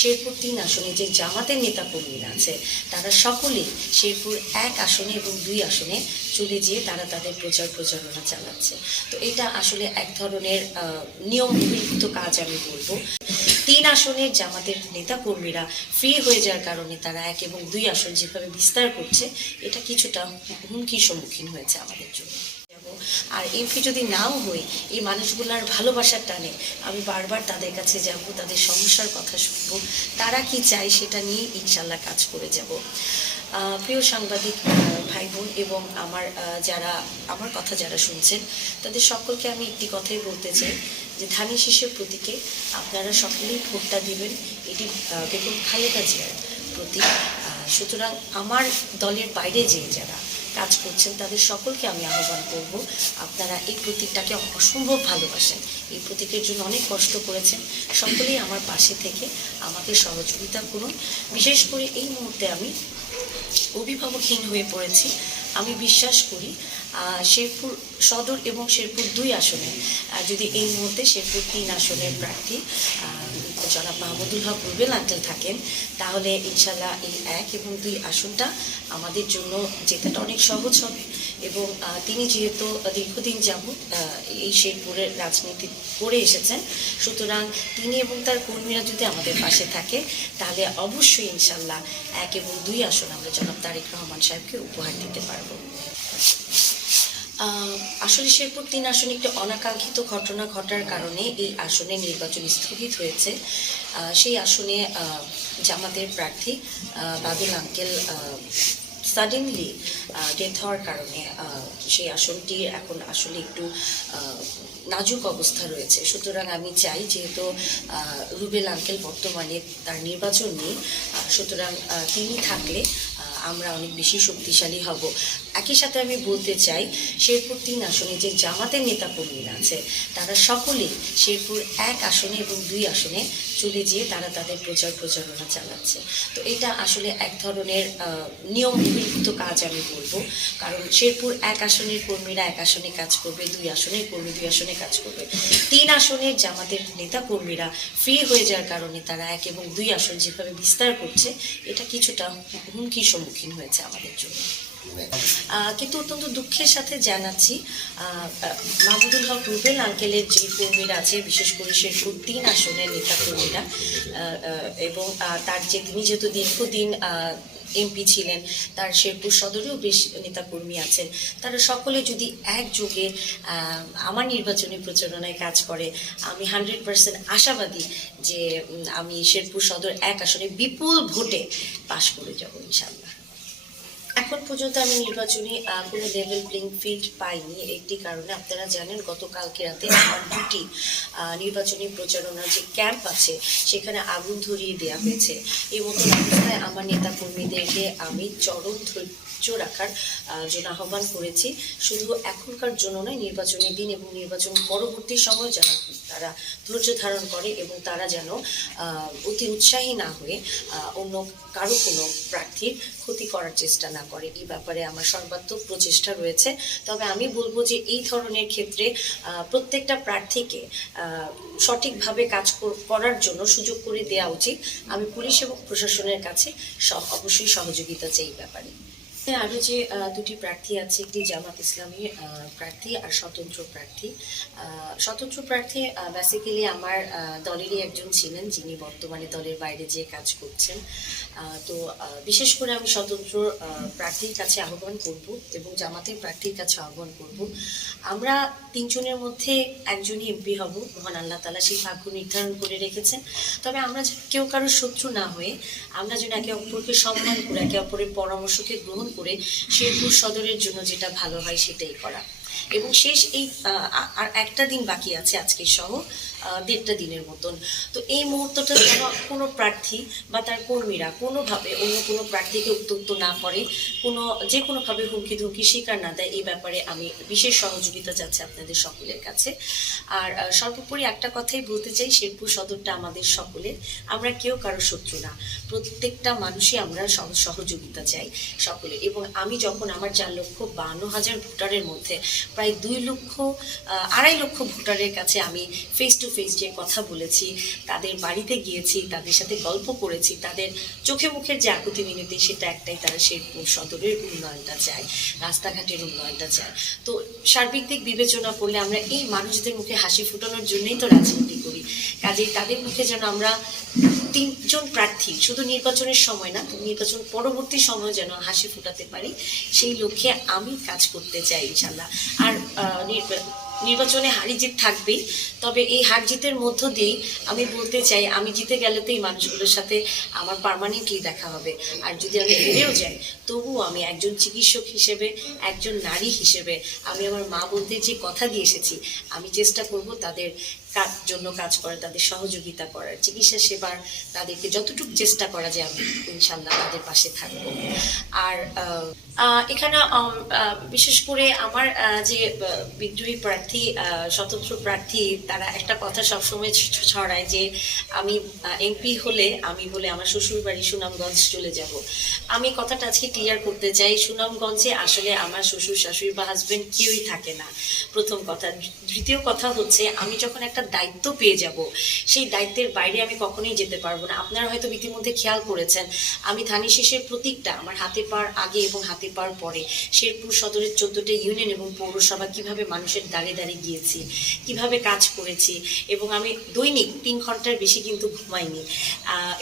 শেরপুর ৩ আসনে যে জামাতের নেতাকর্মীরা আছে তারা সকলেই শেরপুর ১ আসনে এবং ২ আসনে চলে যেয়ে তারা তাদের প্রচারণা চালাচ্ছে। তো এটা আসলে এক ধরনের নিয়ম বহির্ভূত কাজ আমি বলবো। ৩ আসনের জামাতের নেতাকর্মীরা ফ্রি হয়ে যাওয়ার কারণে তারা ১ এবং ২ আসন যেভাবে বিস্তার করছে, এটা কিছুটা হুমকির সম্মুখীন হয়েছে আমাদের জন্য। আর এমপি যদি নাও হই, এই মানুষগুলার ভালোবাসার টানে আমি বারবার তাদের কাছে যাব, তাদের সমস্যার কথা শুনবো, তারা কি চায় সেটা নিয়ে ইনশাল্লাহ কাজ করে যাব। প্রিয় সাংবাদিক ভাই বোন এবং যারা আমার কথা যারা শুনছেন, তাদের সকলকে আমি একটি কথাই বলতে চাই যে ধানের শীষের প্রতীকে আপনারা সকলেই ভোটটা দেবেন, এটি বেগম খালেদা জিয়ার প্রতীক। সুতরাং আমার দলের বাইরে যে যারা কাজ করছেন তাদের সকলকে আমি আহ্বান করব, আপনারা এই প্রতীকটাকে অসম্ভব ভালোবাসেন, এই প্রতীকের জন্য অনেক কষ্ট করেছেন, সকলেই আমার পাশে থেকে আমাকে সহযোগিতা করুন। বিশেষ করে এই মুহূর্তে আমি অভিভাবকহীন হয়ে পড়েছি। আমি বিশ্বাস করি শেরপুর সদর এবং শেরপুর ২ আসনে যদি এই মুহূর্তে শেরপুর ৩ আসনের প্রার্থী জনাব মাহমুদুল হক রুবেল আঙ্কেল থাকেন, তাহলে ইনশাল্লাহ এই ১ এবং ২ আসনটা আমাদের জন্য জেতাটা অনেক সহজ হবে। এবং তিনি যেহেতু দীর্ঘদিন যাবৎ এই শেরপুরের রাজনীতি করে এসেছেন, সুতরাং তিনি এবং তার কর্মীরা যদি আমাদের পাশে থাকে তাহলে অবশ্যই ইনশাল্লাহ ১ এবং ২ আসন আমরা জনাব তারেক রহমান সাহেবকে উপহার দিতে পারবো। আসলে শেরপুর ৩ আসনে একটি অনাকাঙ্ক্ষিত ঘটনা ঘটার কারণে এই আসনে নির্বাচন স্থগিত হয়েছে। সেই আসনে জামাতের প্রার্থী বাদল আঙ্কেল সাডেনলি ডেথ হওয়ার কারণে সেই আসনটি এখন আসলে একটু নাজুক অবস্থা রয়েছে। সুতরাং আমি চাই, যেহেতু রুবেল আঙ্কেল বর্তমানে তার নির্বাচন নেই, সুতরাং তিনি থাকলে আমরা অনেক বেশি শক্তিশালী হব। একই সাথে আমি বলতে চাই, শেরপুর ৩ আসনে যে জামাতের নেতাকর্মীরা আছে তারা সকলেই শেরপুর ১ আসনে এবং ২ আসনে চলে যেয়ে তারা তাদের প্রচারণা চালাচ্ছে। তো এটা আসলে এক ধরনের নিয়ম বহির্ভূত কাজ আমি বলবো, কারণ শেরপুর ১ আসনের কর্মীরা ১ আসনে কাজ করবে, ২ আসনের কর্মী ২ আসনে কাজ করবে। ৩ আসনের জামাতের নেতাকর্মীরা ফ্রি হয়ে যাওয়ার কারণে তারা ১ এবং ২ আসন যেভাবে বিস্তার করছে, এটা কিছুটা হুমকির সম্মুখীন হয়েছে আমাদের জন্য। কিন্তু অত্যন্ত দুঃখের সাথে জানাচ্ছি, মাহমুদুল হক রুবেল আঙ্কেলের যে কর্মীরা আছে, বিশেষ করে শেরপুর ৩ আসনের নেতাকর্মীরা এবং তার তিনি যেহেতু দীর্ঘদিন এমপি ছিলেন, তার শেরপুর সদরেও বেশ নেতাকর্মী আছেন, তারা সকলে যদি একযোগে আমার নির্বাচনী প্রচারণায় কাজ করে, আমি 100% আশাবাদী যে আমি শেরপুর সদর ১ আসনে বিপুল ভোটে পাশ করে যাব ইনশাল্লাহ। এখন পর্যন্ত আমি নির্বাচনী কোনো লেভেল প্লেইং ফিল্ড পাইনি, একটি কারণে আপনারা জানেন গতকালকে রাতে আমার 2টি নির্বাচনী প্রচারণার যে ক্যাম্প আছে সেখানে আগুন ধরিয়ে দেওয়া হয়েছে। এই মতন অবস্থায় আমার নেতা কর্মীদেরকে আমি চরম ধৈর্য রাখার জন্য আহ্বান করেছি। শুধু এখনকার জন্য নয়, নির্বাচনের দিন এবং নির্বাচন পরবর্তী সময় যেন তারা ধৈর্য ধারণ করে এবং তারা যেন অতি উৎসাহী না হয়ে অন্য কারো কোনো প্রার্থীর ক্ষতি করার চেষ্টা না করে। এই ব্যাপারে আমার সর্বাত্মক প্রচেষ্টা রয়েছে। তবে আমি বলবো যে এই ধরনের ক্ষেত্রে প্রত্যেকটা প্রার্থীকে সঠিকভাবে কাজ করার জন্য সুযোগ করে দেওয়া উচিত। আমি পুলিশ এবং প্রশাসনের কাছে অবশ্যই সহযোগিতা চাই এই ব্যাপারে। আরও যে 2টি প্রার্থী আছে, একটি জামাত ইসলামী প্রার্থী আর স্বতন্ত্র প্রার্থী। স্বতন্ত্র প্রার্থী বেসিক্যালি আমার দলেরই একজন ছিলেন, যিনি বর্তমানে দলের বাইরে যেয়ে কাজ করছেন। তো বিশেষ করে আমি স্বতন্ত্র প্রার্থীর কাছে আহ্বান করব এবং জামাতের প্রার্থীর কাছে আহ্বান করব, আমরা 3 জনের মধ্যে একজনই এমপি হব। মহান আল্লাহ তাআলা সেই ভাগ্য নির্ধারণ করে রেখেছেন। তবে আমরা কেউ কারোর শত্রু না হয়ে আমরা যেন একে অপরকে সম্মান করে, একে অপরের পরামর্শকে গ্রহণ করে শেরপুর সদরের জন্য যেটা ভালো হয় সেটাই করা। এবং শেষ এই আর একটা দিন বাকি আছে আজকে সহ 1.5টা দিনের মতন। তো এই মুহূর্তটা যেন কোনো প্রার্থী বা তার কর্মীরা কোনোভাবে অন্য কোনো প্রার্থীকে উত্ত্যক্ত না করে, যে কোনোভাবে হুমকি ধুমকি শিকার না দেয়, এই ব্যাপারে আমি বিশেষ সহযোগিতা চাচ্ছি আপনাদের সকলের কাছে। আর সর্বোপরি একটা কথাই বলতে চাই, শেরপুর সদরটা আমাদের সকলের, আমরা কেউ কারো শত্রু না, প্রত্যেকটা মানুষই আমরা সহযোগিতা চাই সকলে। এবং আমি যখন আমার 4,52,000 ভোটারের মধ্যে প্রায় 2,00,000 2.5 লক্ষ ভোটারের কাছে আমি ফেস টু টু ফেস যে কথা বলেছি, তাদের বাড়িতে গিয়েছি, তাদের সাথে গল্প করেছি, তাদের চোখে মুখের যে আকুতি মিনতি সেটা একটাই, তারা শেরপুর সদরের উন্নয়নটা চায়, রাস্তাঘাটের উন্নয়নটা চায়। তো সার্বিক দিক বিবেচনা করলে আমরা এই মানুষদের মুখে হাসি ফোটানোর জন্যই তো রাজনীতি করি। কাজেই তাদের মুখে যেন আমরা 3জন প্রার্থী শুধু নির্বাচনের সময় না, নির্বাচন পরবর্তী সময় যেন হাসি ফোটাতে পারি, সেই লক্ষ্যে আমি কাজ করতে চাই ইনশাল্লাহ। আর নির্বাচনে হার জিত থাকবেই, তবে এই হার জিতের মধ্য দিয়েই আমি বলতে চাই, আমি জিতে গেলে তো এই মানুষগুলোর সাথে আমার পার্মানেন্টলি দেখা হবে। আর যদি আমি হেরেও যাই, তবুও আমি একজন চিকিৎসক হিসেবে, একজন নারী হিসেবে আমি আমার মা বোনদের যে কথা দিয়ে এসেছি, আমি চেষ্টা করব তাদের জন্য কাজ করার, তাদের সহযোগিতা করার, চিকিৎসা সেবার তাদেরকে যতটুকু চেষ্টা করা যায় আমি ইনশাল্লাহ তাদের পাশে থাকব। আর এখানে বিশেষ করে আমার যে বিদ্রোহী প্রার্থী, স্বতন্ত্র প্রার্থী, তারা একটা কথা সবসময় ছড়ায় যে আমি এমপি হলে আমি বলে আমার শ্বশুর বাড়ি সুনামগঞ্জ চলে যাব। আমি কথাটা আজকে ক্লিয়ার করতে চাই, সুনামগঞ্জে আসলে আমার শ্বশুর শাশুড়ি বা হাজবেন্ড কেউই থাকে না, প্রথম কথা। দ্বিতীয় কথা হচ্ছে, আমি যখন একটা দায়িত্ব পেয়ে যাব, সেই দায়িত্বের বাইরে আমি কখনোই যেতে পারবো না। আপনারা হয়তো ইতিমধ্যে খেয়াল করেছেন, আমি ধানের শীষের প্রতীকটা আমার হাতে পাওয়ার আগে এবং হাতে পাওয়ার পরে শেরপুর সদরের 14টা ইউনিয়ন এবং পৌরসভা কিভাবে মানুষের দাঁড়িয়ে দাঁড়িয়ে গিয়েছি, কিভাবে কাজ করেছি, এবং আমি দৈনিক 3 ঘন্টার বেশি কিন্তু ঘুমাইনি।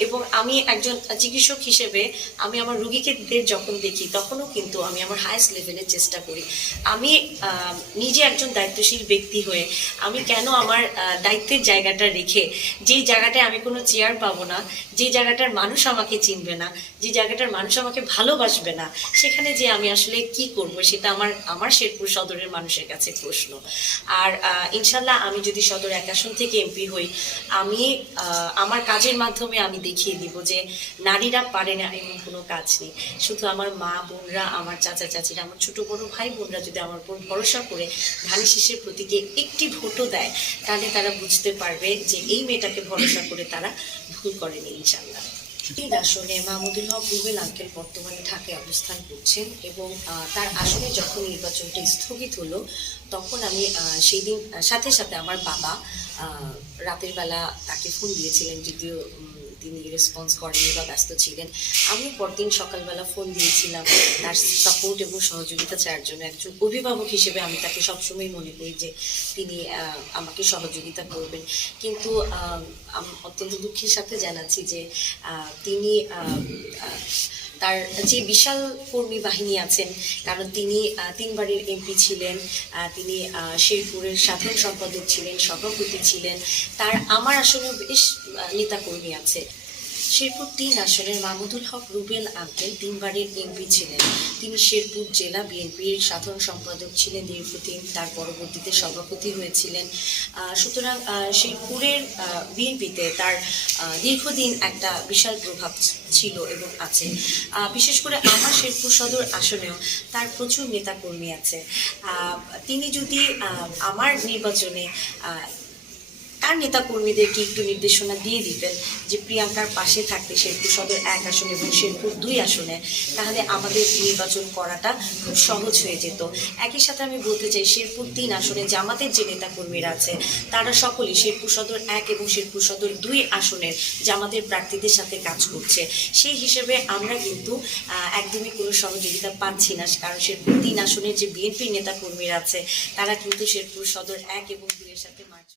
এবং আমি একজন চিকিৎসক হিসেবে আমি আমার রুগীকে যখন দেখি, তখনও কিন্তু আমি আমার হায়েস্ট লেভেলের চেষ্টা করি। আমি নিজে একজন দায়িত্বশীল ব্যক্তি হয়ে আমি কেন আমার দায়িত্বের জায়গাটা রেখে, যেই জায়গাটায় আমি কোনো চেয়ার পাবো না, যে জায়গাটার মানুষ আমাকে চিনবে না, যে জায়গাটার মানুষ আমাকে ভালোবাসবে না, সেখানে যে আমি আসলে কি করব, সেটা আমার শেরপুর সদরের মানুষের কাছে প্রশ্ন। আর ইনশাল্লাহ আমি যদি সদর 1 আসন থেকে এমপি হই, আমি আমার কাজের মাধ্যমে আমি দেখিয়ে দিব যে নারীরা পারে না এমন কোনো কাজ নেই। শুধু আমার মা বোনরা, আমার চাচা চাচিরা, আমার ছোট বড় ভাই বোনরা যদি আমার উপর ভরসা করে ধানের শীষের প্রতীকে একটি ভোটও দেয়, তাহলে তারা বুঝতে পারবে যে এই মেয়েটাকে ভরসা করে তারা ভুল করেনি ইনশাল্লাহ। এই আসনে মাহমুদুল হক রুবেল আঙ্কেল বর্তমানে ঢাকায় অবস্থান করছেন, এবং তার আসনে যখন নির্বাচনটা স্থগিত হলো, তখন আমি সেই দিন সাথে সাথে আমার বাবা রাতের বেলা তাকে ফোন দিয়েছিলেন, যদিও তিনি রেসপন্স করেনি বা ব্যস্ত ছিলেন। আমিও পরদিন সকালবেলা ফোন দিয়েছিলাম তার সাপোর্ট এবং সহযোগিতা চাওয়ার জন্য। একজন অভিভাবক হিসেবে আমি তাকে সবসময় মনে করি যে তিনি আমাকে সহযোগিতা করবেন, কিন্তু অত্যন্ত দুঃখের সাথে জানাচ্ছি যে তিনি তার যে বিশাল কর্মী বাহিনী আছেন, কারণ তিনি 3 বারের এমপি ছিলেন, তিনি শেরপুরের সাধারণ সম্পাদক ছিলেন, সভাপতি ছিলেন, তার আমার আসলে বেশ নেতাকর্মী আছে। শেরপুর 3 আসনের মাহমুদুল হক রুবেল আঙ্কেল 3 বারের এমপি ছিলেন। তিনি শেরপুর জেলা বিএনপির সাধারণ সম্পাদক ছিলেন দীর্ঘদিন, তার পরবর্তীতে সভাপতি হয়েছিলেন। সুতরাং শেরপুরের বিএনপিতে তার দীর্ঘদিন একটা বিশাল প্রভাব ছিল এবং আছে। বিশেষ করে আমার শেরপুর সদর আসনেও তার প্রচুর নেতাকর্মী আছে। তিনি যদি আমার নির্বাচনে তার নেতাকর্মীদেরকে একটু নির্দেশনা দিয়ে দিতেন যে প্রিয়াঙ্কার পাশে থাকতে শেরপুর সদর 1 আসনে এবং শেরপুর 2 আসনে, তাহলে আমাদের নির্বাচন করাটা খুব সহজ হয়ে যেত। একই সাথে আমি বলতে চাই, শেরপুর 3 আসনে জামাতের যে নেতাকর্মীরা আছে, তারা সকলেই শেরপুর সদর 1 এবং শেরপুর সদর 2 আসনের জামাতের প্রার্থীদের সাথে কাজ করছে। সেই হিসেবে আমরা কিন্তু একদমই কোনো সহযোগিতা পাচ্ছি না, কারণ শেরপুর 3 আসনের যে বিএনপির নেতাকর্মীরা আছে, তারা কিন্তু শেরপুর সদর 1 এবং 2 এর সাথে মার্চ